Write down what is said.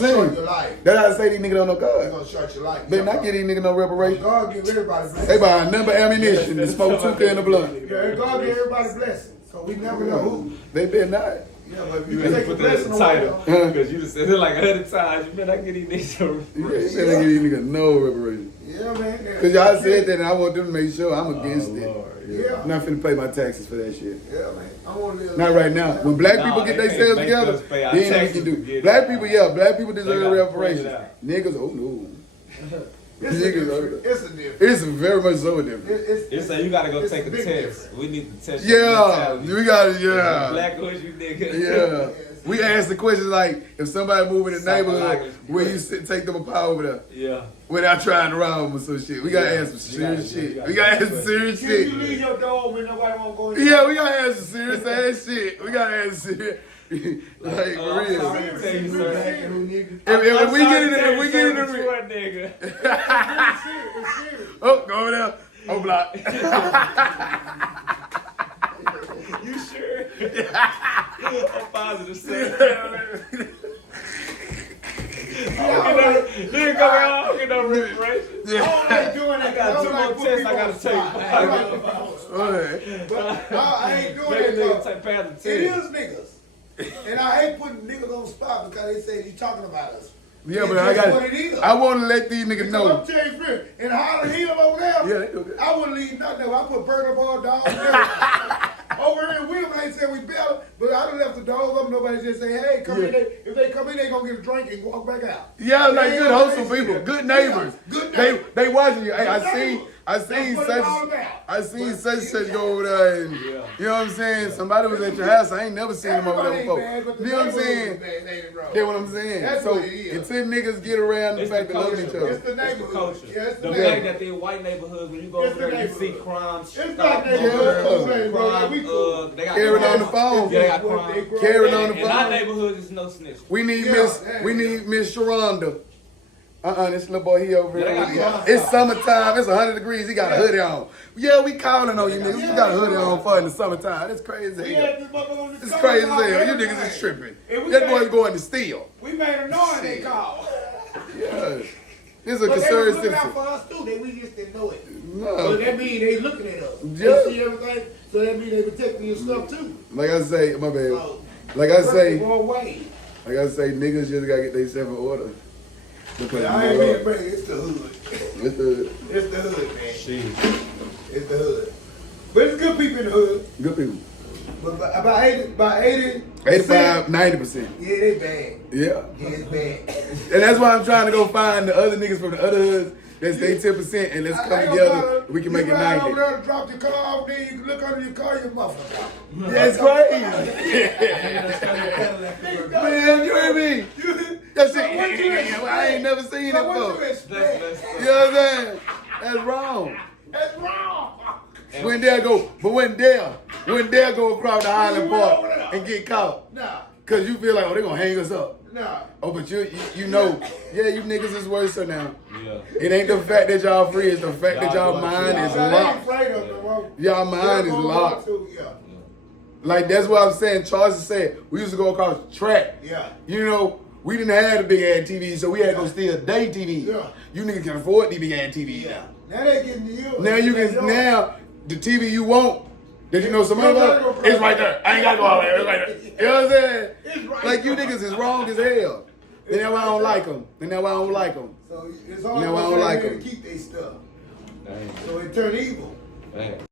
Short your life. That's how I say these niggas don't know God. They're gonna short your life. Better not get these niggas no reparations. God give everybody blessings. They buying nothing but ammunition and smoke hookah in the blunt. Yeah, God give everybody blessings. So we never know who. They better not. Yeah, but if You you better take the put that blessing in the away, title. Because you just said it like 100 times. You better not get these niggas You better not get these niggas no reparations. yeah, man. Cause y'all said that and I want them to make sure I'm against it. Lord, Yeah. I'm not finna pay my taxes for that shit. Yeah, man. I want to live. Not right now. When black Nah, people get they themselves can't make together, us pay our then we taxes can to do. get Black it. people, yeah, black people They deserve gotta reparations. point it out. Niggas, oh no. It's a Niggas, different. It's a different. It's very much so different. It's like you gotta go it's take a big test. difference. We need to test your Yeah, mentality. we got yeah. Black or you nigga. Yeah. We ask the questions like, if somebody move in the neighborhood, Psychological. will you take them apart over there? Yeah. Without trying to rob them or some shit. We gotta Yeah. ask some You serious gotta- shit. you We gotta ask some gotta- serious Can shit. you leave your door open? Nobody won't go in. Yeah, we gotta ask some serious ass shit. We gotta ask some serious. Like, for I'm real. sorry to tell you, sir. If we get in the, we get in the, nigga. oh, go over there. Oh, block. You sure? I'm positive, sir. Nigga come here, I don't get no reparations. I ain't doing I that. got two don't like more put tests people I gotta on take. spot. Okay. But no, I ain't doing Make a that. nigga though. take past the It test. is niggas. And I hate putting niggas on the spot because they say you talking about us. Yeah, It's but I just what got. it is. I want to let these niggas I'm know. telling you, Chris, in Holland Hill over there, Yeah, they do that. I wouldn't leave nothing there. I put burger bar, dogs, and everything. Over here in William, they said we better, but I done left the doors up. Nobody just say, hey, come in. If they come in, they gonna get a drink and walk back out. Yeah, like They good ain't wholesome gonna people, say good that. neighbors. Yeah, good They neighbors. they watching you. Hey, Good neighbors. I That's seen what it's all such. about. I seen But such go over there, and you know what I'm saying. Somebody was at your house. I ain't never seen them over there Everybody before. ain't bad, but the You know what I'm neighborhood saying? is bad, ain't it, bro? Get what I'm saying? That's So what it is. until niggas get around the It's fact the they love culture. each other. It's the It's the neighborhood. culture. Yeah, it's The the fact neighborhood. that they're white neighborhoods, when you go It's over there, the you see neighborhood. crimes. It's stop like neighborhood. murder, Hey, bro, like we cool. they got Carrying crime. on the phone. Yeah, they got What they crime. grow Carrying up on in. the In our phone. neighborhood, is no snitch. We need Yeah, Miss Sharonda. This little boy, he over Yeah, they here. got crime. It's summertime. It's 100 degrees. He got a hoodie on. Yeah, we calling on you niggas. You got a hoodie on for in the summertime. That's crazy. We as hell. had this motherfucker on the It's cover crazy as call hell. You everything. niggas is tripping. And we That made- boy's going to steal. We made a noise they call. Yeah. This is a But they was concerted looking out citizen. for us too. We just didn't know it. So No. that means they looking at us. Yeah. They see everything. So that means they protecting your stuff too. Like I say, my bad. So, Like I say, wrong way. niggas just gotta get themselves in order. Because I ain't being brave. It's the hood. it's the It's the hood, man. Shit. It's the hood. But it's good people in the hood. good people. But about 80, 85, 90%. yeah, they bad. Yeah. Yeah, it's bad. And that's why I'm trying to go find the other niggas from the other hoods that stay 10% and let's come I ain't together. gonna lie, We can make it you ride 90. over there to drop your car off, then you look under your car, your muffler. That's crazy. Man, you hear me? That shit, I ain't never seen it So what you before. expect? You know what I'm saying? That's wrong. That's wrong. When they'll go across the Highland Park and get caught. Nah, Cause you feel like, oh, they gonna hang us up. nah. Oh, but you know, yeah, you niggas is worse now. Yeah. It ain't the fact that y'all free, it's the fact that y'all Y'all mind is I ain't locked. afraid of them, bro. Y'all mind is They're gonna locked. go to, yeah. Like that's what I'm saying. Charles said we used to go across the track. Yeah. You know, we didn't have the big ass TV, so we had to go steal day TV. Yeah. You niggas can afford the big ass TV Yeah. now. Now they getting to you. Now you can now the TV you want. That you know some other it's right there. I ain't gotta go all the way. It's right there. You know what I'm saying? It's right Like you there. niggas is wrong as hell. And that's why I don't like them. And that's why I don't like them. So it's hard Now I for don't them like to 'em. keep their stuff. Dang. So it turn evil. Dang.